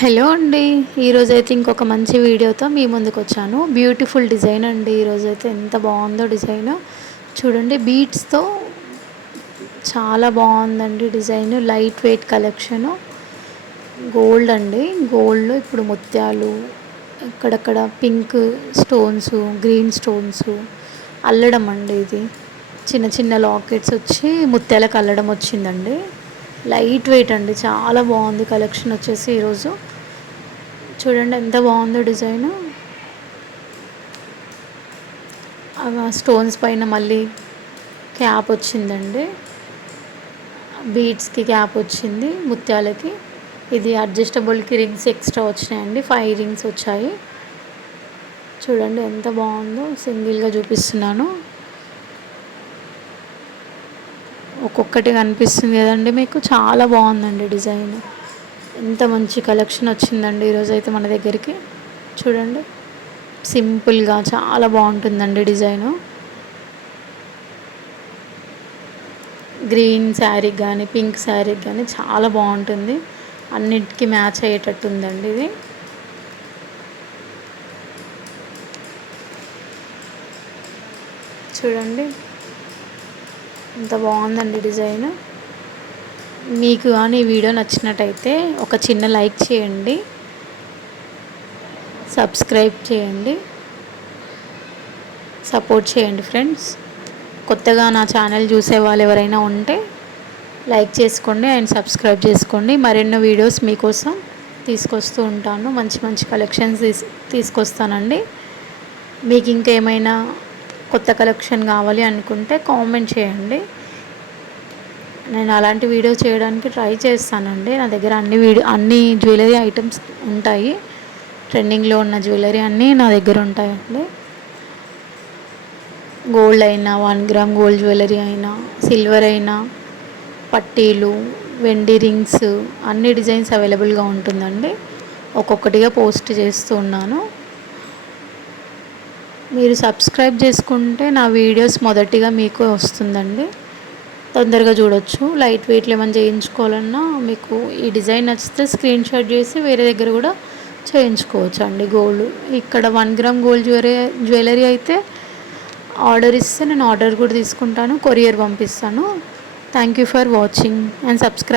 Hello అండి. ఈరోజైతే ఇంకొక మంచి వీడియోతో మీ ముందుకు వచ్చాను. బ్యూటిఫుల్ డిజైన్ అండి. ఈరోజైతే ఎంత బాగుందో డిజైన్ చూడండి. బీట్స్తో చాలా బాగుందండి design. Light weight collection. Gold అండి. గోల్డ్లో ఇప్పుడు ముత్యాలు, ఇక్కడక్కడ పింక్ స్టోన్స్, గ్రీన్ స్టోన్స్ అల్లడం అండి. ఇది చిన్న చిన్న లాకెట్స్ వచ్చి ముత్యాలకు అల్లడం వచ్చిందండి. లైట్ వెయిట్ అండి. చాలా బాగుంది కలెక్షన్ వచ్చేసి ఈరోజు చూడండి ఎంత బాగుందో డిజైన్. స్టోన్స్ పైన మళ్ళీ క్యాప్ వచ్చిందండి. బీడ్స్కి క్యాప్ వచ్చింది ముత్యాలకి. ఇది అడ్జస్టబుల్కి రింగ్స్ ఎక్స్ట్రా వచ్చినాయండి. 5 రింగ్స్ వచ్చాయి. చూడండి ఎంత బాగుందో. సింగిల్గా చూపిస్తున్నాను. ఒక్కొక్కటి కనిపిస్తుంది కదండి మీకు. చాలా బాగుందండి డిజైన్. ఎంత మంచి కలెక్షన్ వచ్చిందండి ఈరోజు అయితే మన దగ్గరికి. చూడండి సింపుల్గా చాలా బాగుంటుందండి డిజైను. గ్రీన్ శారీకి కానీ పింక్ శారీకి కానీ చాలా బాగుంటుంది. అన్నిటికీ మ్యాచ్ అయ్యేటట్టు ఉందండి ఇది. చూడండి ఎంత బాగుందండి డిజైన్. మీకు కానీ ఈ వీడియో నచ్చినట్టయితే ఒక చిన్న లైక్ చేయండి, సబ్స్క్రైబ్ చేయండి, సపోర్ట్ చేయండి ఫ్రెండ్స్. కొత్తగా నా ఛానల్ చూసే వాళ్ళు ఎవరైనా ఉంటే లైక్ చేసుకోండి అండ్ సబ్స్క్రైబ్ చేసుకోండి. మరెన్నో వీడియోస్ మీకోసం తీసుకొస్తూ ఉంటాను. మంచి మంచి కలెక్షన్స్ తీసుకొస్తానండి. మీకు ఇంకేమైనా కొత్త కలెక్షన్ కావాలి అనుకుంటే కామెంట్ చేయండి. నేను అలాంటి వీడియో చేయడానికి ట్రై చేస్తానండి. నా దగ్గర అన్ని జ్యువెలరీ ఐటమ్స్ ఉంటాయి. ట్రెండింగ్లో ఉన్న జ్యువెలరీ అన్నీ నా దగ్గర ఉంటాయండి. గోల్డ్ అయినా, 1 గ్రామ్ గోల్డ్ జ్యువెలరీ అయినా, సిల్వర్ అయినా, పట్టీలు, వెండి రింగ్స్ అన్ని డిజైన్స్ అవైలబుల్గా ఉంటుందండి. ఒక్కొక్కటిగా పోస్ట్ చేస్తూ ఉన్నాను. మీరు సబ్స్క్రైబ్ చేసుకుంటే నా వీడియోస్ మొదటిగా మీకు వస్తుందండి. తొందరగా చూడొచ్చు. లైట్ వెయిట్లో ఏమైనా చేయించుకోవాలన్నా మీకు ఈ డిజైన్ నచ్చితే స్క్రీన్ షాట్ చేసి వేరే దగ్గర కూడా చేయించుకోవచ్చు అండి. గోల్డ్ ఇక్కడ 1 గ్రామ్ గోల్డ్ జ్యువెలరీ అయితే ఆర్డర్ ఇస్తే నేను ఆర్డర్ కూడా తీసుకుంటాను, కొరియర్ పంపిస్తాను. Thank you for watching and subscribe.